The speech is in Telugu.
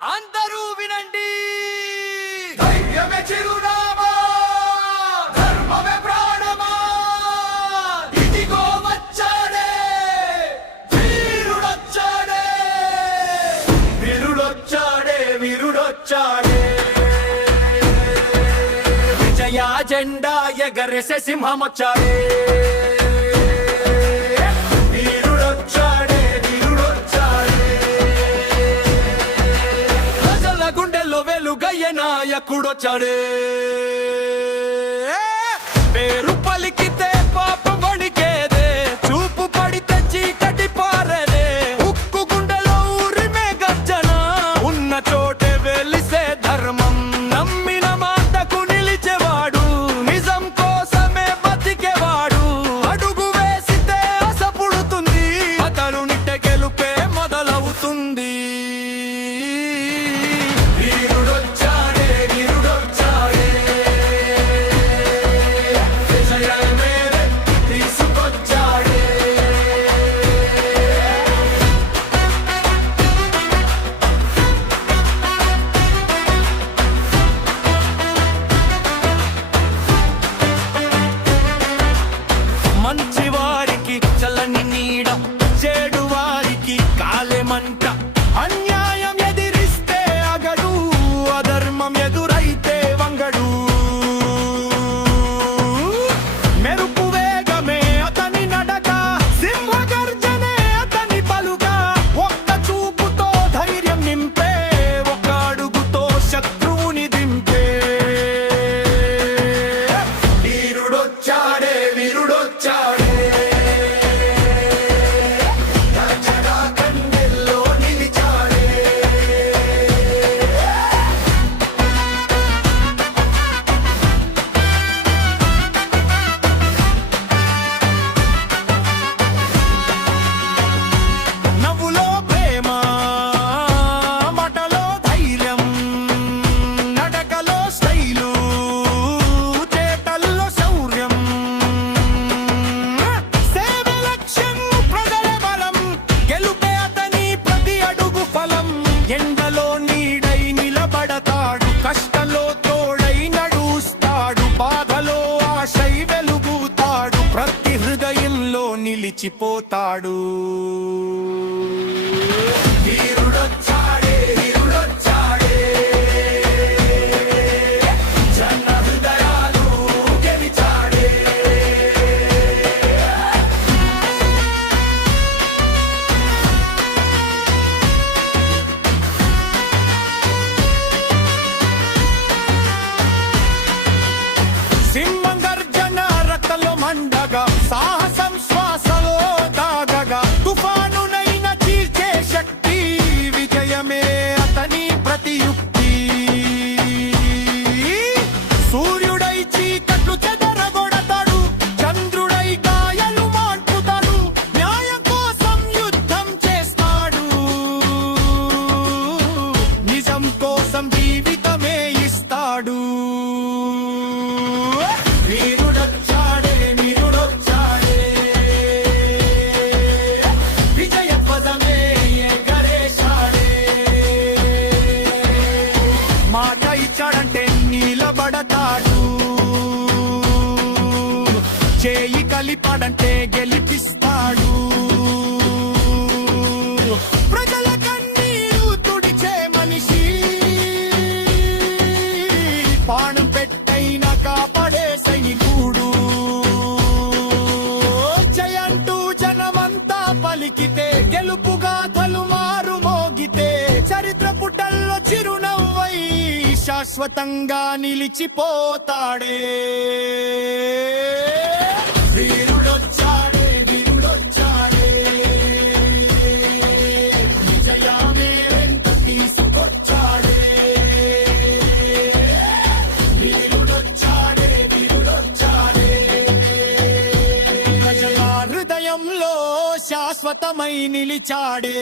అందరూ వినండి. ధైర్యమే చిరునామా, ధర్మమే ప్రాణమా, ఇదిగో వచ్చాడే వీరుడొచ్చాడే, వీరుడొచ్చాడే, వీరుడొచ్చాడే. విజయ జెండా ఎగరేసే సింహమొచ్చాడే. నాయకుడొచ్చాడే. పేరు పలికితే పాపం వణికేదే, చూపు పడితే చీకటి పారేదే, ఉక్కు గుండెలో ఊరిమే గర్జన, ఉన్న చోటే వెలిసే ధర్మం, నమ్మిన మాటకు నిలిచేవాడు, నిజం కోసమే బతికేవాడు, అడుగు వేసితే ఆశ పుడుతుంది, అతను నిట్ట గెలుపే మొదలవుతుంది. మంచి వారికి చల్లని నీడ, చెడు వారికి కాలేమంట, అన్యాయం ఎదిరిస్తే అగడు, అధర్మం ఎదురైతే వంగడు. మెరుపు వేగమే అతని నడక, సింహ గర్జనే అతని పలుక, ఒక్క చూపుతో ధైర్యం నింపే, ఒక అడుగుతో శత్రువుని దింపే. వీరుడొచ్చాడే, వీరుడొచ్చాడే, కష్టంలో తోడై నడుస్తాడు, బాధలో ఆశై వెలుగుతాడు, ప్రతి హృదయంలో నిలిచిపోతాడు. వీరుడొచ్చాడే, వీరుడొచ్చాడే, జన హృదయాలు గెలిచాడే. సింహం గర్జన రక్తంలో మండగా, సాహసం శ్వాసలో దాగగా, తుఫానునైన చీల్చే శక్తి, విజయమే అతని ప్రతియుక్తి. సూర్యుడై చీకట్లు చెదరగొడతాడు, చంద్రుడై గాయాలు మాన్పుతాడు, న్యాయం కోసం యుద్ధం చేస్తాడు, నిజం కోసం జీవితమే ఇస్తాడు. వీరుడొచ్చాడే, వీరుడొచ్చాడే, విజయ పదమే ఎగరేశాడే. మాట ఇచ్చాడంటే నిలబడతాడు, చేయి కలిపాడంటే గెలిపిస్తాడు, ప్రజల కన్నీరు తుడిచే మనిషి, పాణం పెట్టైన కాపాడే సైనికుడు. జయంటూ జనమంతా పలికితే, గెలుపుగా తలుమారు మోగితే, చరిత్ర పుటల్లో చిరునవ్వై శాశ్వతంగా నిలిచిపోతాడే. వీరుడొచ్చాడే, వీరుడొచ్చాడే, విజయమే వెంట తీసుకొచ్చాడే. వీరుడొచ్చాడే, వీరుడొచ్చాడే, ప్రజల హృదయంలో శాశ్వతమై నిలిచాడే.